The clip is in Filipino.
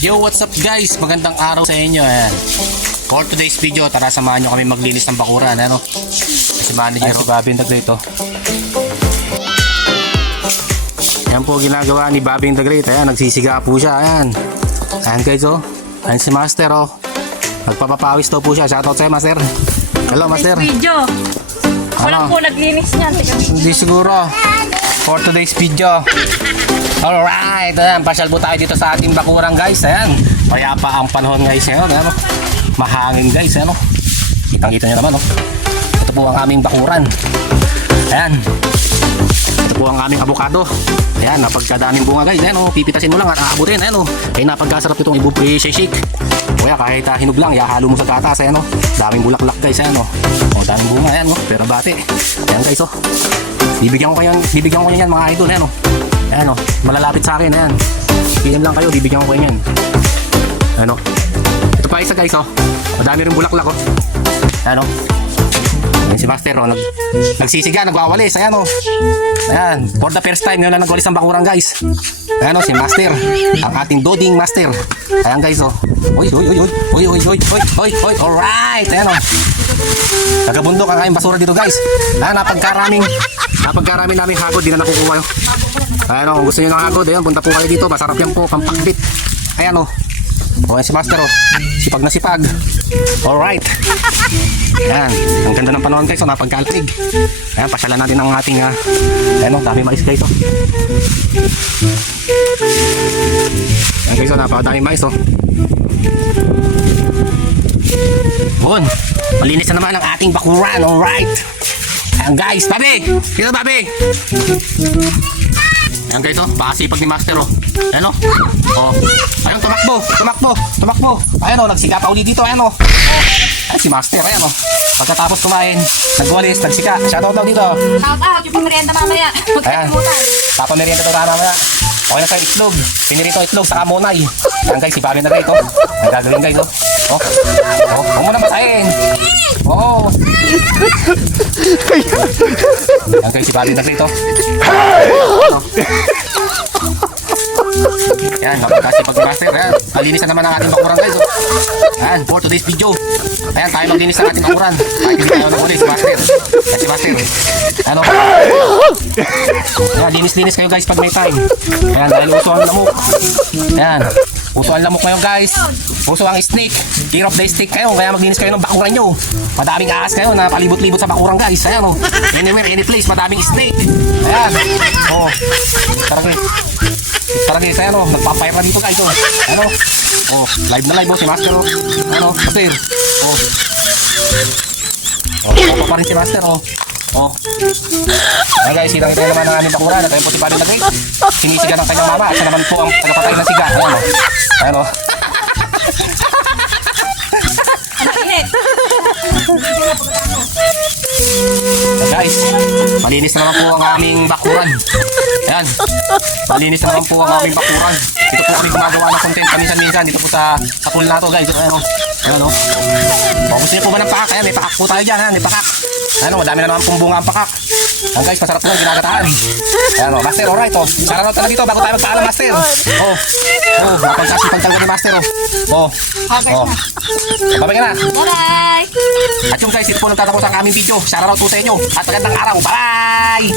Yo, what's up guys? Magandang araw sa inyo. Ayan. For today's video, tara samahan nyo kami maglinis ng bakuran. Ano? Si manager, si Bobby the Great. Yan po ginagawa ni Bobby the Great. Ayan, nagsisiga po siya. Ayan. Ayan guys, oh. Ayan si Master, oh. Nagpapapawis to po siya. Shoutout sa'yo, Master. Hello, Master. Video. Walang po naglinis niyan. Hindi siguro. For today's video. Alright, ayan, pasyal po tayo dito sa ating bakuran guys. Ayan, payapa ang panahon guys ngayon. Ayan, mahangin guys. Ayan, kitang-kita nyo naman. Ito po ang aming bakuran. Ayan, ito po ang aming avocado. Ayan, napagkadaming bunga guys. Ayan, pipitasin mo lang at aabutin. Ayan, ay napagkasarap itong i-shake. Kaya kahit hinog lang, ihahalo mo sa gatas. Ayan, daming bulaklak guys. Ayan, daming bunga. Ayan, pero bate. Ayan guys, bibigyan ko nyo yan mga idol. Ayan, ayan, malalapit sa akin. Ayan, PM lang kayo, bibigyan ko yan. Ayan, ito pa isa guys. Madami rin bulaklak. Ayan, ayan si Master. Nagsisiga, nagwawalis. Ayan, ayan, for the first time yun na nagwalis ang bakuran guys. Ayan, si Master, ang ating doding Master. Ayan guys, Uy, alright. Ayan, tagabundok ang aming basura dito guys. Ayan, napagkarami namin hagod, di na nakukuha. Ayan, kung gusto nyo ng hagod, ayan, punta po kayo dito. Masarap yan po, pampakbit. Ayan, ayan si Master, sipag na sipag. Alright. Ayan, ang ganda ng panahon guys, napagkaltig. Ayan, pasyalan natin ang ating ayan, dami mais guys. Ayan guys, napakadami mais. Bon, malinis na naman ang ating bakuran. Alright. Ayan guys, Babi! Dito Babi! Ayan guys, pakasipag ni Master. Ayan ayun, tumakbo. Ayan nagsiga pa uli dito. Ayan ayan si Master. Ayan pagkatapos kumain, nagwalis, nagsika. Shoutout daw dito. Shoutout, yung pamerienda mamaya. Ayan, papamerienda ito mamaya. Okay na sa itlog. Pinirito itlog sa kamonay. Ayan guys, si Bobby na rito. Ang gagawin guys, huwag mo na masahin. Ayan guys, si Bobby na rito. Ayan, napagkasipag ni Master. Ayan, malinis na naman ang ating bakuran guys. Ayan, for today's video. Ayan, tayo maglinis ng ating bakuran. Kahit hindi tayo nakulis, si Master. Ayan si Master. Ayan, linis-linis kayo guys pag may time. Ayan, dahil uso ang lamok. Ayan, uso ang lamok ngayon guys. Uso ang snake. Year of the snake kayo. Kaya maglinis kayo ng bakuran nyo. Madaming ahas kayo na palibot-libot sa bakuran guys. Ayan anywhere, any place, madaming snake. Ayan. Tara guys, ayan nagpapayra dito guys. Live na live si Master. Master. Opo pa rin si Master. Ayan guys, kita naman ang aming bakuran. At ayun po si Bobby the Great. Sinisiga ng kanyang mama. Siya naman po ang nagpapatay ng siga. Ayan guys, malinis na naman po ang aming bakuran. Ayan, malinis na naman po ang aming bakuran. Dito po kami gumagawa ng content paminsan-minsan. Dito po sa pool na to guys. Ayan gusto niyo po ba ng pakak? Ayan, may pakak po tayo dyan. Ayan, may pakak. Ayan madami na naman pong bunga ang pakak. Ayan guys, masarap po ang ginagataan. Ayan Master, alright Shoutout ka na dito bago tayo magpaalam Master. Mapagkasipag talaga ni Master. Babay ka na. Bye-bye. At yung guys, ito po nagtatapos ang aming video. Shoutout po sa inyo. At magandang araw. Bye!